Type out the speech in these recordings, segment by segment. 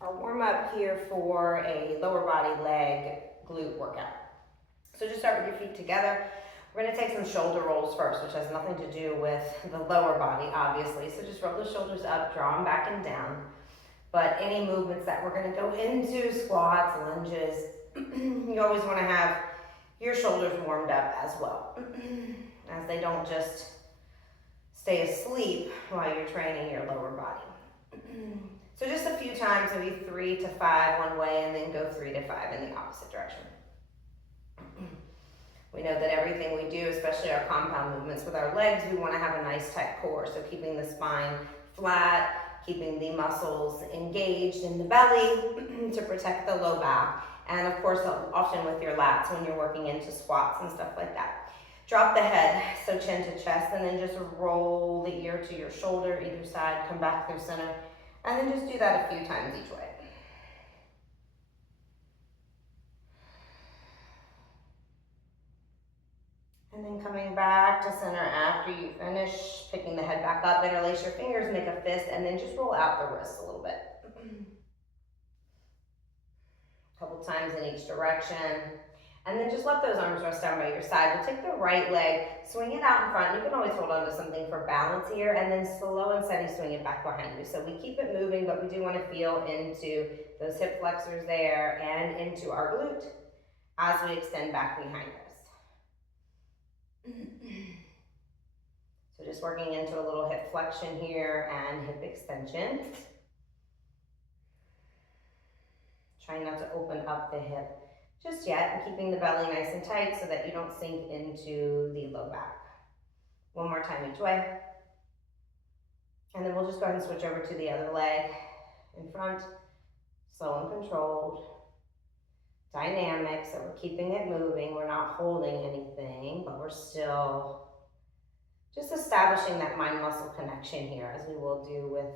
our warm up here for a lower body leg glute workout. So just start with your feet together. We're going to take some shoulder rolls first, which has nothing to do with the lower body, obviously. So just roll the shoulders up, draw them back and down. But any movements that we're going to go into, squats, lunges, you always want to have your shoulders warmed up as well, as they don't just stay asleep while you're training your lower body. So just a few times, maybe 3 to 5 one way, and then go 3 to 5 in the opposite direction. We know that everything we do, especially our compound movements with our legs, we want to have a nice tight core. So keeping the spine flat, keeping the muscles engaged in the belly to protect the low back. And of course, often with your lats when you're working into squats and stuff like that. Drop the head, so chin to chest, and then just roll the ear to your shoulder, either side, come back through center. And then just do that a few times each way. And then coming back to center after you finish, picking the head back up, interlace your fingers, make a fist, and then just roll out the wrists a little bit. A couple times in each direction. And then just let those arms rest down by your side. We'll take the right leg, swing it out in front. You can always hold on to something for balance here, and then slow and steady swing it back behind you. So we keep it moving, but we do want to feel into those hip flexors there and into our glute as we extend back behind us. So just working into a little hip flexion here and hip extension. Trying not to open up the hip just yet, and keeping the belly nice and tight so that you don't sink into the low back. One more time each way. And then we'll just go ahead and switch over to the other leg in front. Slow and controlled. Dynamic, so we're keeping it moving. We're not holding anything, but we're still just establishing that mind-muscle connection here, as we will do with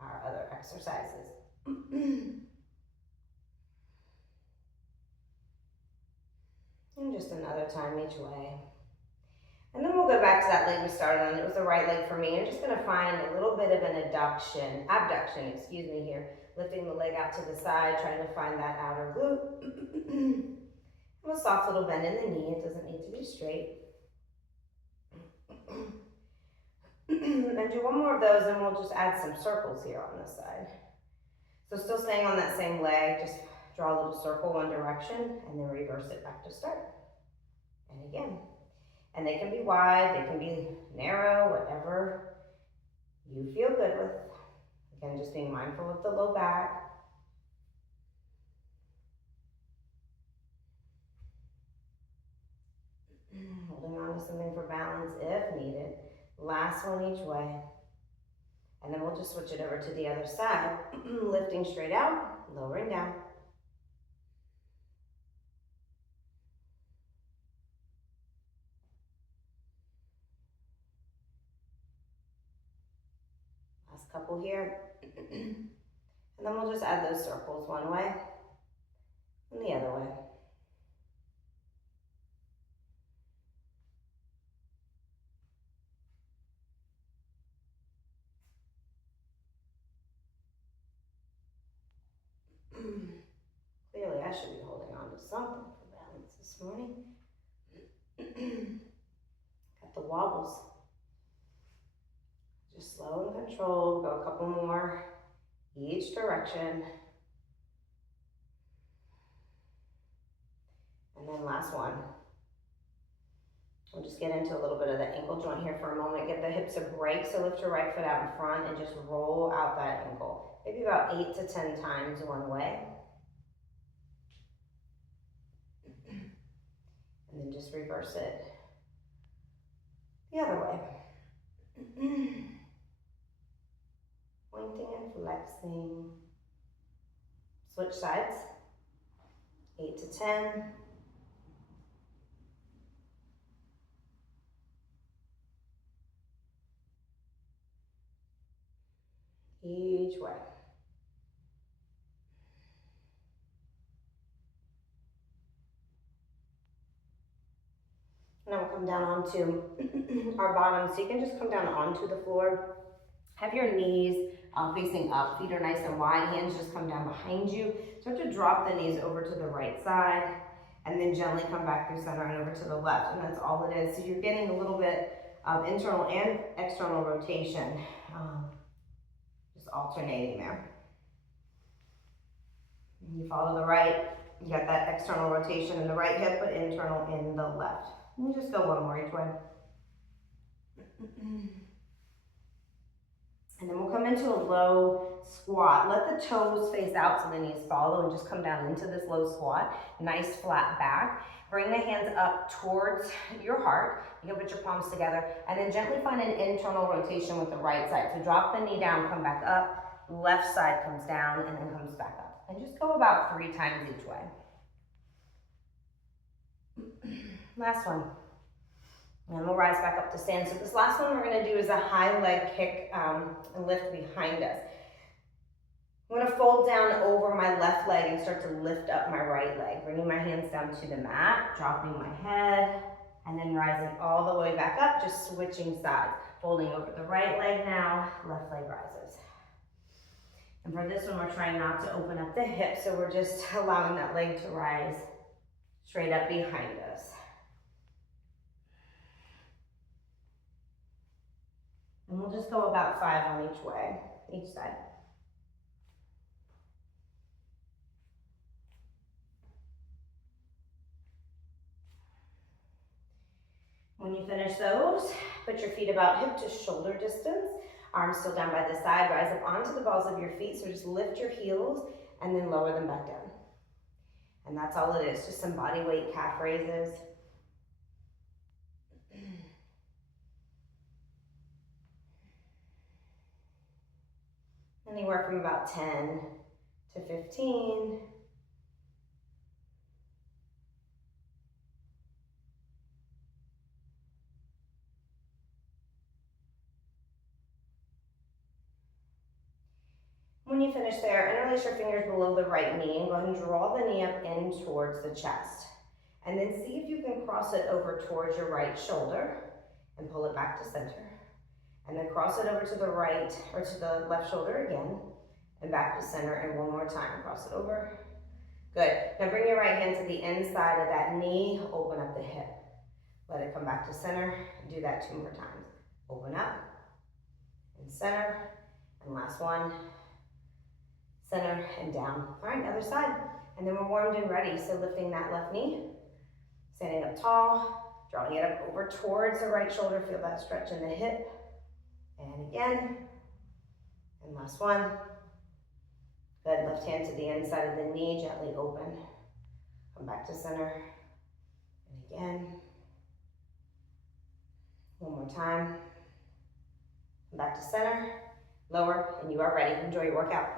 our other exercises. And just another time each way. And then we'll go back to that leg we started on. It was the right leg for me. I'm just going to find a little bit of an abduction here. Lifting the leg out to the side, trying to find that outer glute. A soft little bend in the knee. It doesn't need to be straight. And do one more of those, and we'll just add some circles here on this side. So still staying on that same leg, just draw a little circle one direction, and then reverse it back to start. And again. And they can be wide, they can be narrow, whatever you feel good with. Again, just being mindful of the low back. Holding on to something for balance if needed. Last one each way. And then we'll just switch it over to the other side. Lifting straight out, lowering down. Last couple here. And then we'll just add those circles one way and the other way. Clearly, I should be holding on to something for balance this morning. Got the wobbles. Just slow and controlled. Go a couple more each direction. And then last one. We'll just get into a little bit of the ankle joint here for a moment. Give the hips a break. So lift your right foot out in front and just roll out that ankle. Maybe about 8 to 10 times one way. And then just reverse it the other way. Pointing and flexing. Switch sides. 8 to 10. Each way. Now we'll come down onto our bottom. So you can just come down onto the floor. Have your knees facing up, feet are nice and wide, hands just come down behind you. Start to drop the knees over to the right side, and then gently come back through center and over to the left, and that's all it is. So you're getting a little bit of internal and external rotation, just alternating there. And you follow the right, you got that external rotation in the right hip, but internal in the left. And you just go one more each way. And then we'll come into a low squat. Let the toes face out so the knees follow and just come down into this low squat. Nice flat back. Bring the hands up towards your heart. You can put your palms together and then gently find an internal rotation with the right side. So drop the knee down, come back up. Left side comes down and then comes back up. And just go about 3 times each way. Last one. And we'll rise back up to stand. So this last one we're going to do is a high leg kick and lift behind us. I'm going to fold down over my left leg and start to lift up my right leg, bringing my hands down to the mat, dropping my head, and then rising all the way back up, just switching sides. Folding over the right leg now, left leg rises. And for this one, we're trying not to open up the hips, so we're just allowing that leg to rise straight up behind us. And we'll just go about 5 on each way, each side. When you finish those, put your feet about hip to shoulder distance, arms still down by the side, rise up onto the balls of your feet, so just lift your heels and then lower them back down. And that's all it is, just some body weight calf raises. Anywhere from about 10 to 15. When you finish there, interlace your fingers below the right knee and go ahead and draw the knee up in towards the chest. And then see if you can cross it over towards your right shoulder and pull it back to center. And then cross it over to the right, or to the left shoulder again, and back to center, and one more time, cross it over. Good, now bring your right hand to the inside of that knee, open up the hip. Let it come back to center, do that 2 more times. Open up, and center, and last one, center, and down. All right, other side. And then we're warmed and ready, so lifting that left knee, standing up tall, drawing it up over towards the right shoulder, feel that stretch in the hip. And again, and last one. Good, left hand to the inside of the knee, gently open. Come back to center, and again. One more time. Come back to center, lower, and you are ready. Enjoy your workout.